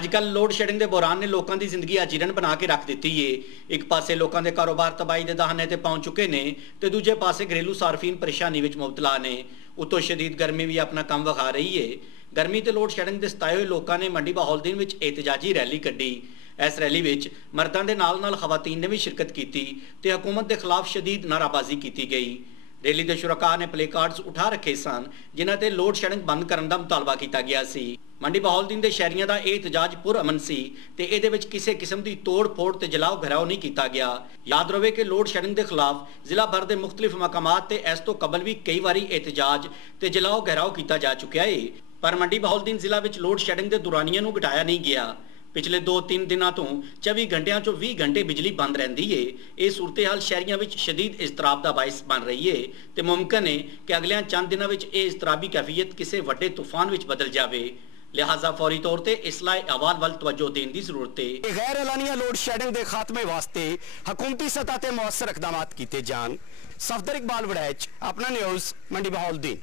अजकल load shedding के बहरान ने लोगों की जिंदगी अजीरन बना के रख दी है। एक पासे लोगों के कारोबार तबाही के दहाने ते पहुंच चुके हैं तो दूजे पासे घरेलू सार्फीन परेशानी में मुबतला ने। उतों शदीद गर्मी भी अपना काम विखा रही है। गर्मी ते लोड शेडिंग के सताए हुए लोगों ने मंडी बहाउद्दीन में एहतजाजी रैली कड्ढी। इस रैली में मर्दां दे नाल खवातीन ने भी शिरकत की ते हुकूमत के खिलाफ शदीद नाराबाजी की गई। रैली के शुरका ने प्ले कार्ड्स उठा रखे सन जिन्हां ते लोड शेडिंग बंद करने का मुतालबा किया गया सी। मंडी बहाउद्दीन के शहरियों का यह एहतजाज पुरअमन सी ते इहदे विच किसी किस्म की तोड़ फोड़ ते जलाओ घराओ नहीं किया गया। याद रहे कि लोड शेडिंग के खिलाफ जिला भर के मुख्तलिफ मकामात ते इस तो कबल भी कई बारी एहतजाज ते जलाओ घराओ किया जा चुका है, पर मंडी बहाउद्दीन जिला विच लोड शेडिंग के दुरानिया नूं घटाया नहीं गया। पिछले 2-3 दिनों तो 24 घंटिया चो 20 घंटे बिजली बंद रही है। ये सूरत हाल शहरियों में शदीद इजतराब का बायस बन रही है तो मुमकिन है कि अगले चंद दिनों में यह इजतराबी कैफियत किसी वड्डे तूफान में बदल जाए। लिहाजा फौरी तौर पर इसलाए अहवाल वाल तवज्जो देने की जरूरत है। गैर एलानिया लोड शेडिंग के खात्मे वास्ते हुकूमती सतह पर मौसर इकदाम किए जान। सफदर इकबाल वड़ैच, अपना न्यूज़, मंडी बहाउद्दीन।